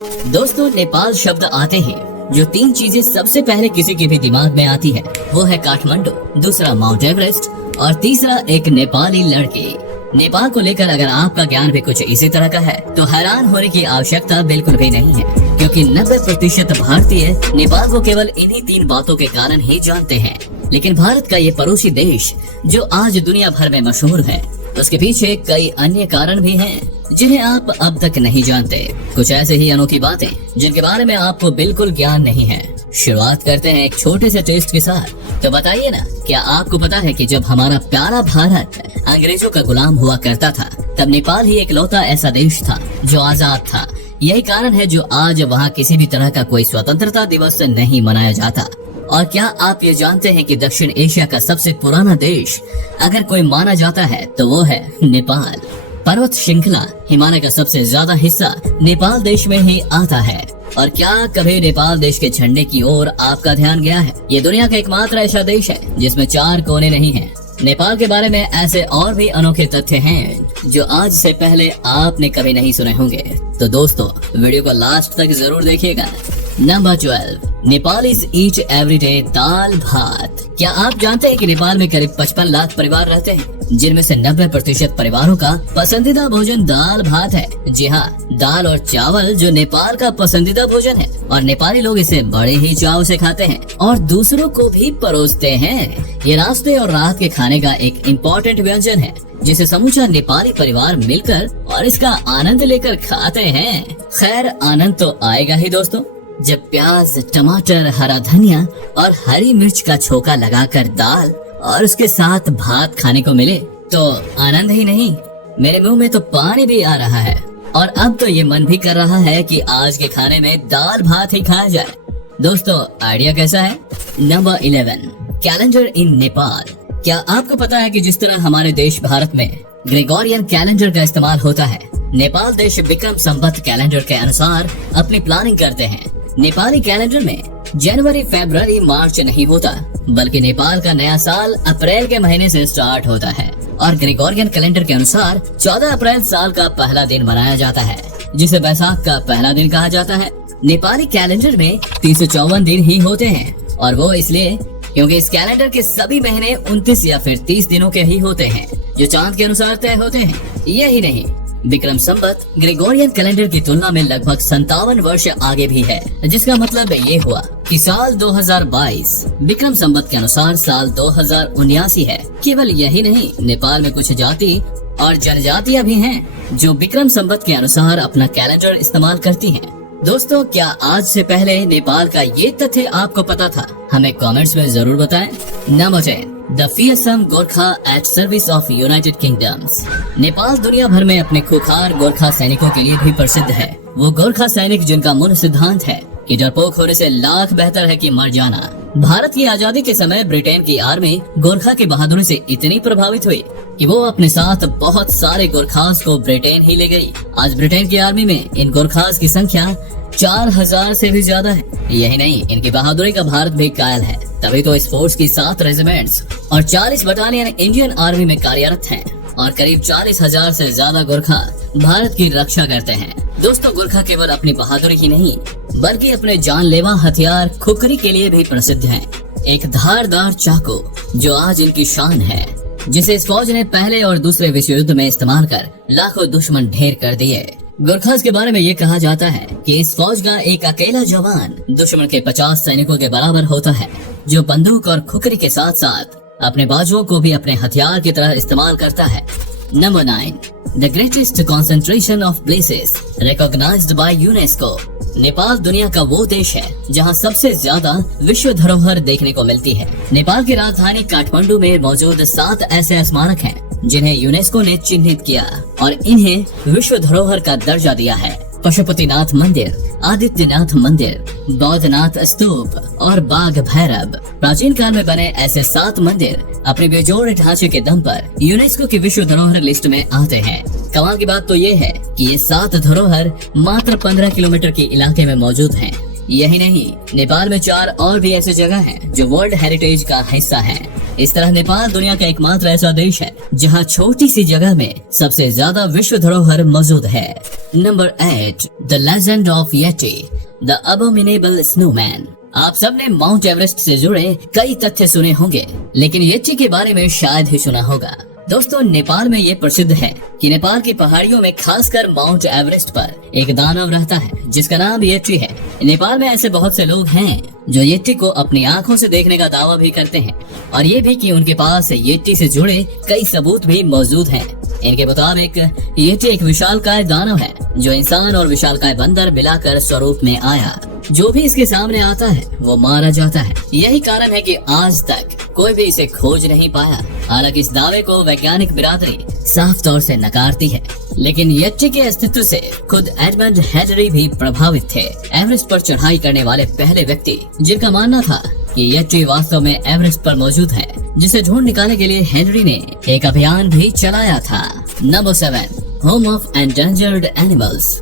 दोस्तों, नेपाल शब्द आते ही जो तीन चीजें सबसे पहले किसी के भी दिमाग में आती है वो है काठमांडू, दूसरा माउंट एवरेस्ट और तीसरा एक नेपाली लड़की। नेपाल को लेकर अगर आपका ज्ञान भी कुछ इसी तरह का है तो हैरान होने की आवश्यकता बिल्कुल भी नहीं है, क्योंकि 90% भारतीय नेपाल को केवल इन्हीं तीन बातों के कारण ही जानते हैं। लेकिन भारत का ये पड़ोसी देश जो आज दुनिया भर में मशहूर है, उसके पीछे कई अन्य कारण भी हैं जिन्हें आप अब तक नहीं जानते। कुछ ऐसे ही अनोखी बातें जिनके बारे में आपको बिल्कुल ज्ञान नहीं है। शुरुआत करते हैं एक छोटे से टेस्ट के साथ। तो बताइए ना, क्या आपको पता है कि जब हमारा प्यारा भारत अंग्रेजों का गुलाम हुआ करता था, तब नेपाल ही एकलौता ऐसा देश था जो आजाद था। यही कारण है जो आज वहाँ किसी भी तरह का कोई स्वतंत्रता दिवस नहीं मनाया जाता। और क्या आप ये जानते हैं कि दक्षिण एशिया का सबसे पुराना देश अगर कोई माना जाता है तो वो है नेपाल। पर्वत श्रृंखला हिमालय का सबसे ज्यादा हिस्सा नेपाल देश में ही आता है। और क्या कभी नेपाल देश के झंडे की ओर आपका ध्यान गया है? ये दुनिया का एकमात्र ऐसा देश है जिसमें 4 कोने नहीं हैं। नेपाल के बारे में ऐसे और भी अनोखे तथ्य हैं जो आज से पहले आपने कभी नहीं सुने होंगे। तो दोस्तों, वीडियो को लास्ट तक जरूर देखिएगा। नंबर 12, नेपालीज ईट एवरीडे दाल भात। क्या आप जानते हैं कि नेपाल में करीब 55 लाख परिवार रहते हैं, जिनमें से 90% परिवारों का पसंदीदा भोजन दाल भात है। जी हाँ, दाल और चावल जो नेपाल का पसंदीदा भोजन है, और नेपाली लोग इसे बड़े ही चाव से खाते हैं और दूसरों को भी परोसते हैं। ये नाश्ते और रात के खाने का एक इम्पोर्टेंट व्यंजन है जिसे समूचा नेपाली परिवार मिलकर और इसका आनंद लेकर खाते हैं। खैर, आनंद तो आएगा ही दोस्तों, जब प्याज, टमाटर, हरा धनिया और हरी मिर्च का छोका लगाकर दाल और उसके साथ भात खाने को मिले तो आनंद ही नहीं, मेरे मुंह में तो पानी भी आ रहा है। और अब तो ये मन भी कर रहा है कि आज के खाने में दाल भात ही खाया जाए। दोस्तों, आइडिया कैसा है? Number 11, calendar in Nepal. क्या आपको पता है कि जिस तरह हमारे देश भारत में ग्रेगोरियन कैलेंडर का इस्तेमाल होता है, नेपाल देश विक्रम संवत कैलेंडर के अनुसार अपनी प्लानिंग करते हैं। नेपाली कैलेंडर में जनवरी, फरवरी, मार्च नहीं होता, बल्कि नेपाल का नया साल अप्रैल के महीने से स्टार्ट होता है। और ग्रेगोरियन कैलेंडर के अनुसार 14 अप्रैल साल का पहला दिन मनाया जाता है, जिसे बैसाख का पहला दिन कहा जाता है। नेपाली कैलेंडर में 354 दिन ही होते हैं, और वो इसलिए क्योंकि इस कैलेंडर के सभी महीने 29 या फिर 30 दिनों के ही होते हैं, जो चांद के अनुसार तय होते हैं। यही नहीं, विक्रम संवत ग्रेगोरियन कैलेंडर की तुलना में लगभग 57 वर्ष आगे भी है, जिसका मतलब ये हुआ कि साल 2022 विक्रम संवत के अनुसार साल 2079 है। केवल यही नहीं, नेपाल में कुछ जाति और जनजातियां भी हैं जो विक्रम संवत के अनुसार अपना कैलेंडर इस्तेमाल करती हैं। दोस्तों, क्या आज से पहले नेपाल का ये तथ्य आपको पता था? हमें कमेंट्स में जरूर बताएं। Number 10, the fearsome Gurkha at service of United Kingdoms. Nepal दुनिया भर में अपने खूंखार गोरखा सैनिकों के लिए भी प्रसिद्ध है। वो गोरखा सैनिक जिनका मूल सिद्धांत है कि डरपोक होने से लाख बेहतर है कि मर जाना। भारत की आजादी के समय ब्रिटेन की आर्मी गोरखा की बहादुरी से इतनी प्रभावित हुई कि वो अपने साथ बहुत सारे गोरखास को ब्रिटेन ही ले गई। आज ब्रिटेन की आर्मी में इन गोरखास की संख्या 4000 से भी ज्यादा है। यही नहीं, इनकी बहादुरी का भारत भी कायल है। तभी तो इस फोर्स की 7 रेजिमेंट्स और 40 बटालियन इंडियन आर्मी में कार्यरत हैं, और करीब 40,000 से ज्यादा गोरखा भारत की रक्षा करते हैं। दोस्तों, गोरखा केवल अपनी बहादुरी ही नहीं, बल्कि अपने जानलेवा हथियार खुखरी के लिए भी प्रसिद्ध हैं। एक धारदार चाकू जो आज इनकी शान है, जिसे इस फौज ने पहले और दूसरे विश्व युद्ध में इस्तेमाल कर लाखों दुश्मन ढेर कर दिए। गोरखास के बारे में ये कहा जाता है कि इस फौज का एक अकेला जवान दुश्मन के 50 सैनिकों के बराबर होता है, जो बंदूक और खुखरी के साथ साथ अपने बाजुओं को भी अपने हथियार की तरह इस्तेमाल करता है। Number 9, the greatest concentration of places recognised by UNESCO. Nepal दुनिया का वो देश है जहां सबसे ज्यादा विश्व धरोहर देखने को मिलती है। नेपाल की राजधानी काठमांडू में मौजूद 7 ऐसे स्मारक हैं जिन्हें यूनेस्को ने चिन्हित किया और इन्हें विश्व धरोहर का दर्जा दिया है। पशुपतिनाथ मंदिर, आदित्यनाथ मंदिर, बौद्धनाथ स्तूप और बाघ भैरव। प्राचीन काल में बने ऐसे 7 मंदिर अपने बेजोड़ ढांचे के दम पर यूनेस्को की विश्व धरोहर लिस्ट में आते हैं। कमाल की बात तो ये है कि ये 7 धरोहर मात्र 15 किलोमीटर के इलाके में मौजूद हैं। यही नहीं, नेपाल में 4 और भी ऐसी जगह हैं जो वर्ल्ड हेरिटेज का हिस्सा हैं। इस तरह नेपाल दुनिया का एकमात्र ऐसा देश है जहां छोटी सी जगह में सबसे ज्यादा विश्व धरोहर मौजूद है। Number 8, the legend of Yeti, the abominable snowman. आप सबने माउंट एवरेस्ट से जुड़े कई तथ्य सुने होंगे, लेकिन येटी के बारे में शायद ही सुना होगा। दोस्तों, नेपाल में ये प्रसिद्ध है कि नेपाल की पहाड़ियों में खासकर माउंट एवरेस्ट पर एक दानव रहता है जिसका नाम येटी है। नेपाल में ऐसे बहुत से लोग हैं जो येटी को अपनी आंखों से देखने का दावा भी करते हैं और ये भी कि उनके पास येटी से जुड़े कई सबूत भी मौजूद हैं। इनके मुताबिक येटी एक विशालकाय दानव है जो इंसान और विशालकाय बंदर मिलाकर स्वरूप में आया। जो भी इसके सामने आता है वो मारा जाता है। यही कारण है कि आज तक कोई भी इसे खोज नहीं पाया। हालांकि इस दावे को वैज्ञानिक बिरादरी साफ तौर से नकारती है, लेकिन येटी के अस्तित्व से खुद एडमंड हिलरी भी प्रभावित थे। एवरेस्ट पर चढ़ाई करने वाले पहले व्यक्ति जिनका मानना था कि येटी वास्तव में एवरेस्ट पर मौजूद है, जिसे ढूंढ निकालने के लिए हेनरी ने एक अभियान भी चलाया था। Number 7, home of endangered animals.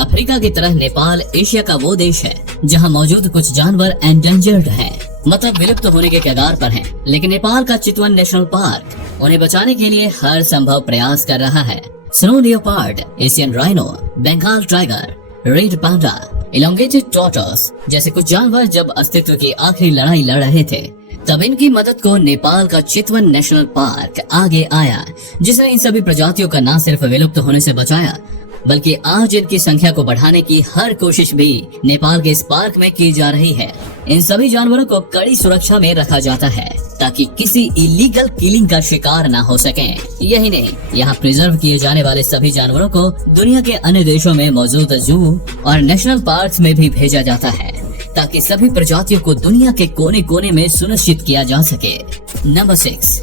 Africa की तरह नेपाल एशिया का वो देश है जहां मौजूद कुछ जानवर एंडेंजर्ड हैं, मतलब विलुप्त होने के कगार पर हैं। लेकिन नेपाल का चितवन नेशनल पार्क उन्हें बचाने के लिए हर संभव प्रयास कर रहा है। Snow leopard, Asian rhino, Bengal tiger, red panda, elongated tortoise जैसे कुछ जानवर जब अस्तित्व की आखिरी लड़ाई लड़ रहे थे, तब इनकी मदद को नेपाल का चितवन नेशनल पार्क आगे आया, जिसने इन सभी प्रजातियों का न सिर्फ विलुप्त होने से बचाया, बल्कि आज इनकी संख्या को बढ़ाने की हर कोशिश भी नेपाल के इस पार्क में की जा रही है। इन सभी जानवरों को कड़ी सुरक्षा में रखा जाता है ताकि किसी इलीगल किलिंग का शिकार न हो सकें। यही नहीं, यहाँ प्रिजर्व किए जाने वाले सभी जानवरों को दुनिया के अन्य देशों में मौजूद जू और नेशनल पार्क्स में भी भेजा जाता है ताकि सभी प्रजातियों को दुनिया के कोने कोने में सुनिश्चित किया जा सके। Number 6,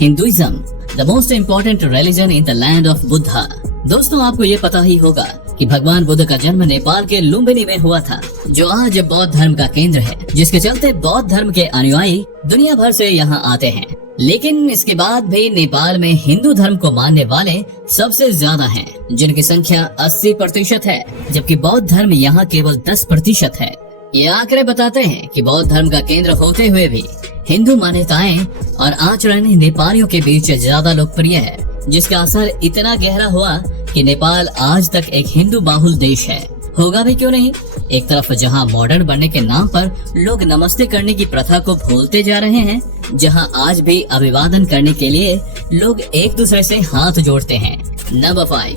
Hinduism, the most important religion in the land of Buddha. दोस्तों, आपको ये पता ही होगा कि भगवान बुद्ध का जन्म नेपाल के लुम्बिनी में हुआ था, जो आज बौद्ध धर्म का केंद्र है, जिसके चलते बौद्ध धर्म के अनुयायी दुनिया भर से यहाँ आते हैं। लेकिन इसके बाद भी नेपाल में हिंदू धर्म को मानने वाले सबसे ज्यादा हैं, जिनकी संख्या 80% है, जबकि बौद्ध धर्म यहाँ केवल 10% है। ये आंकड़े बताते हैं कि बौद्ध धर्म का केंद्र होते हुए भी हिंदू मान्यताएं और आचरण नेपालियों के बीच ज्यादा लोकप्रिय है, जिसका असर इतना गहरा हुआ कि नेपाल आज तक एक हिंदू बाहुल देश है। होगा भी क्यों नहीं। एक तरफ जहां मॉडर्न बनने के नाम पर लोग नमस्ते करने की प्रथा को भूलते जा रहे हैं, जहां आज भी अभिवादन करने के लिए लोग एक दूसरे से हाथ जोड़ते हैं। Number 5,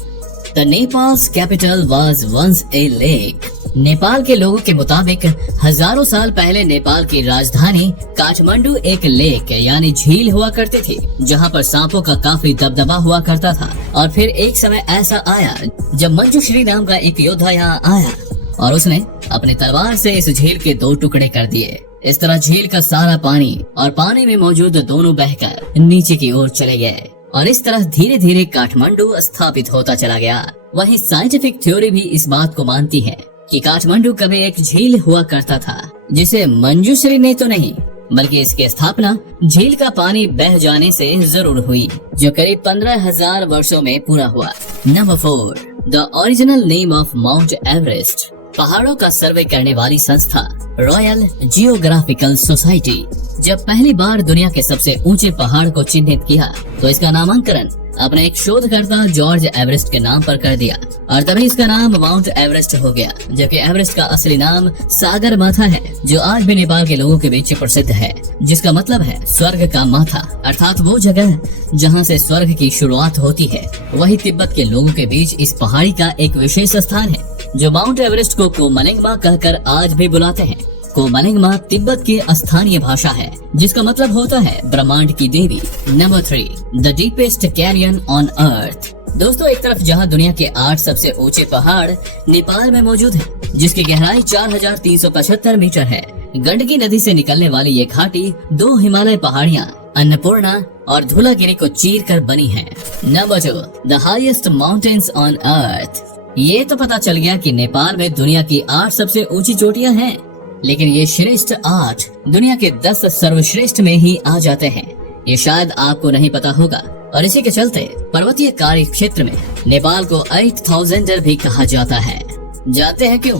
the Nepal's capital was once a lake. Nepal के लोगों के मुताबिक हजारों साल पहले नेपाल की राजधानी काठमांडू एक लेक यानी झील हुआ करती थी, जहां पर सांपों का काफी दबदबा हुआ करता था। और फिर एक समय ऐसा आया जब मंजूश्री नाम का एक योद्धा यहाँ आया और उसने अपनी तलवार से इस झील के 2 टुकड़े कर दिए। इस तरह झील का सारा पानी और पानी में मौजूद दोनों बहकर नीचे की ओर चले गए और इस तरह धीरे धीरे काठमांडू स्थापित होता चला गया। वहीं साइंटिफिक थ्योरी भी इस बात को मानती है कि काठमांडू कभी एक झील हुआ करता था, जिसे मंजूश्री ने तो नहीं बल्कि इसकी स्थापना झील का पानी बह जाने से जरूर हुई, जो करीब 15,000 वर्षों में पूरा हुआ। Number 4, the original name of mount Everest. पहाड़ों का सर्वे करने वाली संस्था रॉयल जियोग्राफिकल सोसाइटी जब पहली बार दुनिया के सबसे ऊंचे पहाड़ को चिन्हित किया, तो इसका नामांकन अपने एक शोधकर्ता जॉर्ज एवरेस्ट के नाम पर कर दिया और तभी इसका नाम माउंट एवरेस्ट हो गया। जबकि एवरेस्ट का असली नाम सागर माथा है, जो आज भी नेपाल के लोगों के बीच प्रसिद्ध है, जिसका मतलब है स्वर्ग का माथा, अर्थात वो जगह जहां से स्वर्ग की शुरुआत होती है। वही तिब्बत के लोगों के बीच इस पहाड़ी का एक विशेष स्थान है, जो माउंट एवरेस्ट को कोमलिंगमा कहकर आज भी बुलाते हैं। कोमलिंगमा तिब्बत की स्थानीय भाषा है, जिसका मतलब होता है ब्रह्मांड की देवी। Number 3, the deepest canyon on earth. दोस्तों, एक तरफ जहां दुनिया के 8 सबसे ऊंचे पहाड़ नेपाल में मौजूद है, जिसकी गहराई 4,375 मीटर है। गंडकी नदी से निकलने वाली ये घाटी 2 हिमालय पहाड़ियां अन्नपूर्णा और धूलागिरी को चीर कर बनी है। Number 2, the highest mountains on earth. ये तो पता चल गया कि नेपाल में दुनिया की 8 सबसे ऊंची चोटियां हैं, लेकिन ये श्रेष्ठ 8 दुनिया के 10 सर्वश्रेष्ठ में ही आ जाते हैं। ये शायद आपको नहीं पता होगा और इसी के चलते पर्वतीय कार्य क्षेत्र में नेपाल को 8000 भी कहा जाता है। जानते हैं क्यों?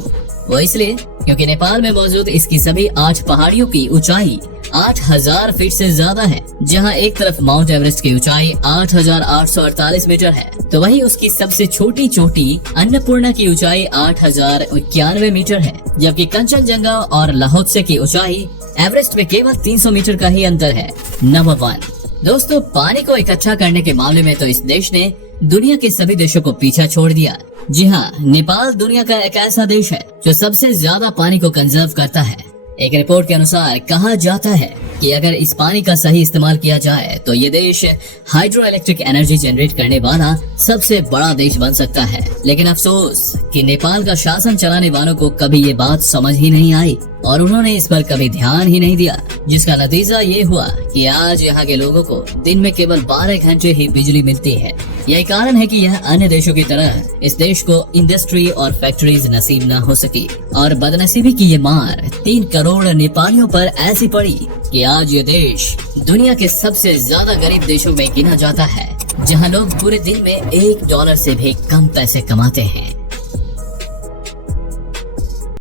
वो इसलिए क्योंकि नेपाल में मौजूद इसकी सभी 8 पहाड़ियों की ऊंचाई 8000 फीट से ज्यादा है। जहां एक तरफ माउंट एवरेस्ट की ऊंचाई 8848 मीटर है, तो वहीं उसकी सबसे छोटी चोटी अन्नपूर्णा की ऊंचाई 8091 मीटर है। जबकि कंचनजंगा और लाहौत्से की ऊंचाई एवरेस्ट में केवल 300 मीटर का ही अंतर है। नंबर 1 दोस्तों, पानी को इकट्ठा करने के मामले में तो इस देश ने दुनिया के सभी देशों को पीछा छोड़ दिया। जी हाँ, नेपाल दुनिया का एक ऐसा देश है जो सबसे ज्यादा पानी को कंजर्व करता है। एक रिपोर्ट के अनुसार कहा जाता है कि अगर इस पानी का सही इस्तेमाल किया जाए तो ये देश हाइड्रो इलेक्ट्रिक एनर्जी जनरेट करने वाला सबसे बड़ा देश बन सकता है। लेकिन अफसोस कि नेपाल का शासन चलाने वालों को कभी ये बात समझ ही नहीं आई और उन्होंने इस पर कभी ध्यान ही नहीं दिया, जिसका नतीजा ये हुआ कि आज यहाँ के लोगों को दिन में केवल 12 घंटे ही बिजली मिलती है। यही कारण है कि यह अन्य देशों की तरह इस देश को इंडस्ट्री और फैक्ट्रीज नसीब न हो सकी और बदनसीबी की ये मार 3 करोड़ नेपालियों पर ऐसी पड़ी कि आज ये देश दुनिया के सबसे ज्यादा गरीब देशों में गिना जाता है, जहाँ लोग पूरे दिन में $1 से भी कम पैसे कमाते हैं।